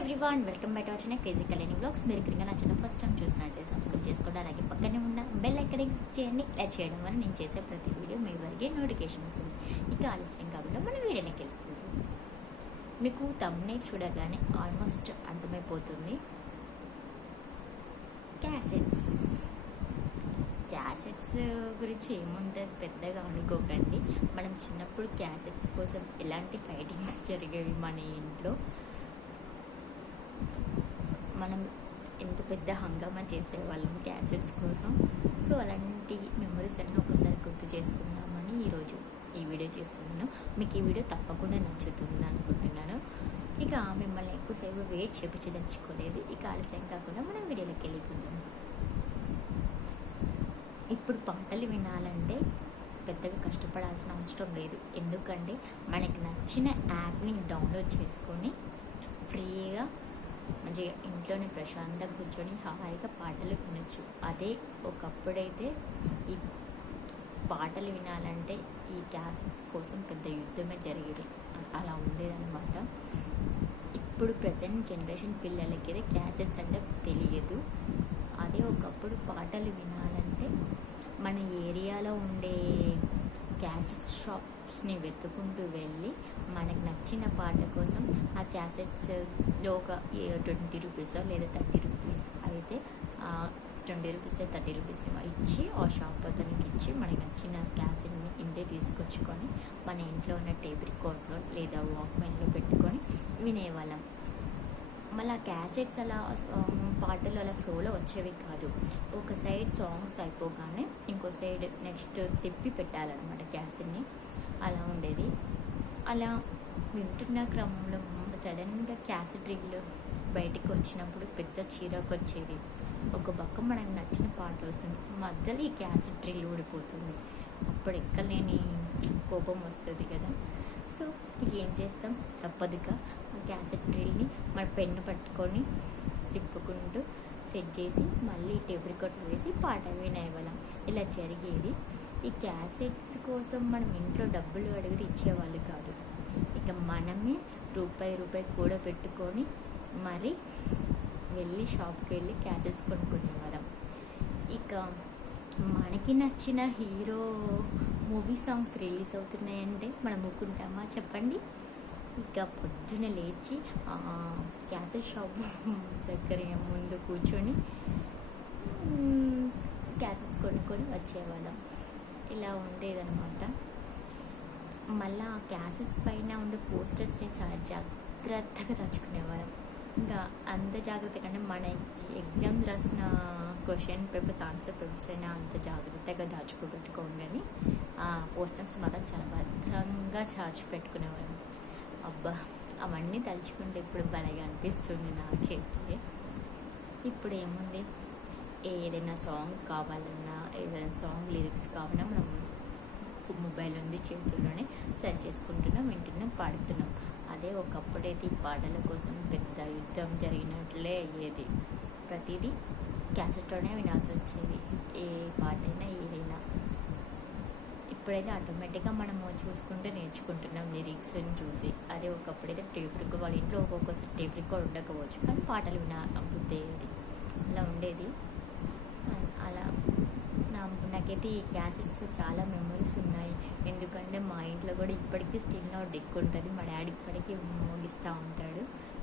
Everyone welcome back వచ్చిన crazy Kalyani blogs మీరు ఇక్కడ నా ఫస్ట్ టైం చూసినట్లయితే సబ్స్క్రైబ్ చేసుకోండి. అలాగే పక్కనే ఉన్న బెల్ ఎక్కడ క్లిక్ చేయండి. ఇలా చేయడం వల్ల నేను చేసే ప్రతి వీడియో మీ వరకే నోటిఫికేషన్ వస్తుంది. ఇక ఆలస్యం కాకుండా మన వీడియోలోకి వెళ్ళిపోతుంది మీకు తమ్నే చూడగానే ఆల్మోస్ట్ అర్థమైపోతుంది. క్యాసెట్స్ క్యాసెట్స్ గురించి ఏముంటుంది పెద్దగా అనుకోకండి. మనం చిన్నప్పుడు క్యాసెట్స్ కోసం ఎలాంటి ఫైటింగ్స్ జరిగేవి మన ఇంట్లో? మనం ఎంత పెద్ద హంగామా చేసేవాళ్ళం గ్యాజెట్స్ కోసం. సో అలాంటి మెమరీస్ అన్నీ ఒకసారి గుర్తు చేసుకుందామని ఈరోజు ఈ వీడియో చేస్తున్నాను. మీకు ఈ వీడియో తప్పకుండా నచ్చుతుంది అనుకుంటున్నాను. ఇక మిమ్మల్ని ఎక్కువసేపు వెయిట్ చేపించదలుచుకోలేదు. ఇక ఆలస్యం కాకుండా మనం వీడియోలోకి వెళ్ళిపోతాం ఇప్పుడు పాటలు వినాలంటే పెద్దగా కష్టపడాల్సిన అవసరం లేదు. ఎందుకంటే మనకి నచ్చిన యాప్ని డౌన్లోడ్ చేసుకొని మంచిగా ఇంట్లోనే ప్రశాంతంగా కూర్చొని హాయిగా పాటలు వినొచ్చు. అదే ఒకప్పుడైతే ఈ పాటలు వినాలంటే ఈ క్యాసెట్స్ కోసం పెద్ద యుద్ధమే జరిగేది. అలా ఉండేదన్నమాట. ఇప్పుడు ప్రజెంట్ జనరేషన్ పిల్లలకి అయితే క్యాసెట్స్ అంటే తెలియదు. అదే ఒకప్పుడు పాటలు వినాలంటే మన ఏరియాలో ఉండే క్యాసెట్స్ క్యాసెట్స్ని వెతుకుంటూ వెళ్ళి మనకు నచ్చిన పాట కోసం ఆ క్యాసెట్స్ ఒక ట్వంటీ రూపీస్ లేదా థర్టీ రూపీస్ అయితే ట్వంటీ రూపీస్ లేదా థర్టీ రూపీస్ ఇచ్చి ఆ షాప్ అతనికి ఇచ్చి మనకి నచ్చిన క్యాసెట్ని ఇంటే తీసుకొచ్చుకొని మన ఇంట్లో ఉన్న టేప్ రికార్డ్లో లేదా వాక్మెన్లో పెట్టుకొని వినేవాళ్ళం. మళ్ళీ ఆ క్యాసెట్స్ అలా పాటలు అలా ఫ్లోలో వచ్చేవి కాదు. ఒక సైడ్ సాంగ్స్ అయిపోగానే ఇంకో సైడ్ నెక్స్ట్ తిప్పి పెట్టాలన్నమాట క్యాసెట్ని. అలా ఉండేది. అలా వింటున్న క్రమంలో సడన్గా క్యాసెట్ రీల్ బయటికి వచ్చినప్పుడు పెద్ద చీరకు వచ్చేది. ఒక పక్క మనకు నచ్చిన పాట వస్తుంది. మధ్యలో ఈ క్యాసెట్ రీల్ ఊడిపోతుంది. అప్పుడు ఎక్కలేని కోపం వస్తుంది కదా. సో ఏం చేస్తాం? తప్పదుగా ఆ క్యాసెట్ రీల్ని మన పెన్ను పట్టుకొని తిప్పుకుంటూ సెట్ చేసి మళ్ళీ టేబుల్ కొట్టు వేసి పాట వినేవాళ్ళం. ఇలా జరిగేది. ఈ క్యాసెట్స్ కోసం మనం ఇంట్లో డబ్బులు అడిగితే ఇచ్చేవాళ్ళు కాదు. ఇక మనమే రూపాయి రూపాయి కూడా పెట్టుకొని మరి వెళ్ళి షాప్కి వెళ్ళి క్యాసెట్స్ కొనుక్కునేవాళ్ళం. ఇక మనకి నచ్చిన హీరో మూవీ సాంగ్స్ రిలీజ్ అవుతున్నాయంటే మనం ఊకుంటామా చెప్పండి? ఇక పొద్దున లేచి క్యాసెట్ షాప్ దగ్గర ముందు కూర్చొని క్యాసెట్స్ కొనుక్కొని వచ్చేవాళ్ళం. ఇలా ఉండేదన్నమాట. మళ్ళీ ఆ క్లాసెస్ పైన ఉండే పోస్టర్స్ని చాలా జాగ్రత్తగా దాచుకునేవారు. ఇంకా అంత జాగ్రత్త కంటే మన ఎగ్జామ్స్ రాసిన క్వశ్చన్ పేపర్స్ ఆన్సర్ పేపర్స్ అయినా అంత జాగ్రత్తగా దాచుకోబెట్టుకోండి అని ఆ పోస్టర్స్ మాత్రం చాలా భద్రంగా దాచిపెట్టుకునేవాళ్ళం అబ్బా అవన్నీ తలుచుకుంటే ఇప్పుడు బలగా అనిపిస్తుంది నాకైతే. ఇప్పుడు ఏముంది ఏదైనా సాంగ్ కావాలన్నా ఏదైనా సాంగ్ లిరిక్స్ కావాలన్నా మనం మొబైల్ ఉంది చేతుల్లోనే సెర్చ్ చేసుకుంటున్నాం వింటున్నాం పాడుతున్నాం. అదే ఒకప్పుడైతే ఈ పాటల కోసం పెద్ద యుద్ధం జరిగినట్లే అయ్యేది. ప్రతిదీ క్యాసెట్లోనే వినాల్సి వచ్చేది. ఏ పాటైనా ఏదైనా. ఇప్పుడైతే ఆటోమేటిక్గా మనము చూసుకుంటూ నేర్చుకుంటున్నాం లిరిక్స్ని చూసి. అదే ఒకప్పుడైతే టేప్ రికార్డ్ వాళ్ళ ఇంట్లో ఒక్కొక్కసారి టేప్ రికార్డ్ ఉండకపోవచ్చు కానీ పాటలు వినా బుద్ధి అయ్యేది అలా ఉండేది అలా నా నాకైతే ఈ క్యాసెట్స్ చాలా మెమరీస్ ఉన్నాయి. ఎందుకంటే మా ఇంట్లో కూడా ఇప్పటికీ స్టిల్ నా డెక్ ఉంటుంది. మా డాడీ ఇప్పటికీ మోగిస్తూ ఉంటాడు.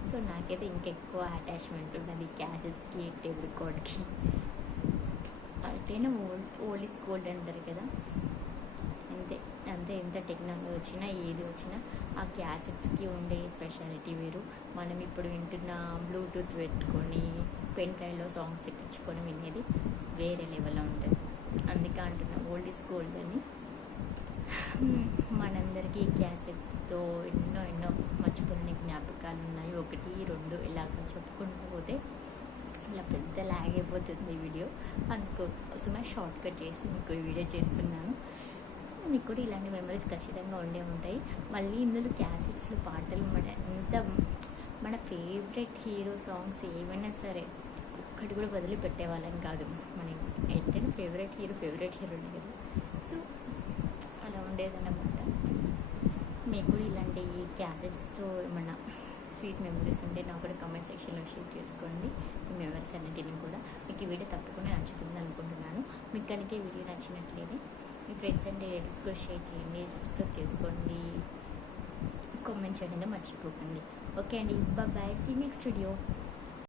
సో నాకైతే ఇంకెక్కువ అటాచ్మెంట్ ఉంటుంది క్యాసెట్స్కి టేబుల్ రికార్డ్కి అయితేనే ఓల్డ్ ఓల్డ్ ఈజ్ గోల్డ్ అంటారు కదా. అంతే అంతే ఎంత టెక్నాలజీ వచ్చినా ఏది వచ్చినా ఆ క్యాసెట్స్కి ఉండే స్పెషాలిటీ వేరు. మనం ఇప్పుడు వింటున్న బ్లూటూత్ పెట్టుకొని పెన్ డ్రైవ్లో సాంగ్స్ ఎక్కించుకొని వినేది వేరే లెవెల్లో ఉంటుంది. అందుకే అంటున్నా ఓల్డ్ ఈజ్ గోల్డ్ అని. మనందరికీ క్యాసెట్స్తో ఎన్నో ఎన్నో మర్చిపోయిన జ్ఞాపకాలు ఉన్నాయి. ఒకటి రెండు ఇలాగ చెప్పుకుంటూ పోతే ఇలా పెద్ద లాగ్ అయిపోతుంది ఈ వీడియో. అందుకోసమే షార్ట్ కట్ చేసి మీకు ఈ వీడియో చేస్తున్నాను. మీకు కూడా ఇలాంటి మెమరీస్ ఖచ్చితంగా ఉండే ఉంటాయి. మళ్ళీ ఇందులో క్యాసెట్స్లో పాటలు మన ఎంత మన ఫేవరెట్ హీరో సాంగ్స్ ఏమైనా సరే ఒక్కటి కూడా వదిలి పెట్టేవాళ్ళం కాదు. మన ఏంటంటే ఫేవరెట్ హీరో ఫేవరెట్ హీరోనే కదా. సో అలా ఉండేదన్నమాట. మీకు కూడా ఇలాంటి క్యాసెట్స్తో ఏమన్నా స్వీట్ మెమరీస్ ఉంటే నాకు కూడా కమెంట్ సెక్షన్లో షేర్ చేసుకోండి. మీ మెమరీస్ అన్నింటిని కూడా మీకు ఈ వీడియో తప్పకుండా నచ్చుతుంది అనుకుంటున్నాను. మీకు కనుక ఈ వీడియో నచ్చినట్లయితే మీ ఫ్రెండ్స్ అండ్ రిలేటివ్స్ కూడా షేర్ చేయండి సబ్స్క్రైబ్ చేసుకోండి కామెంట్ చేయడం మర్చిపోకండి. ఓకే అండి. Bye see next video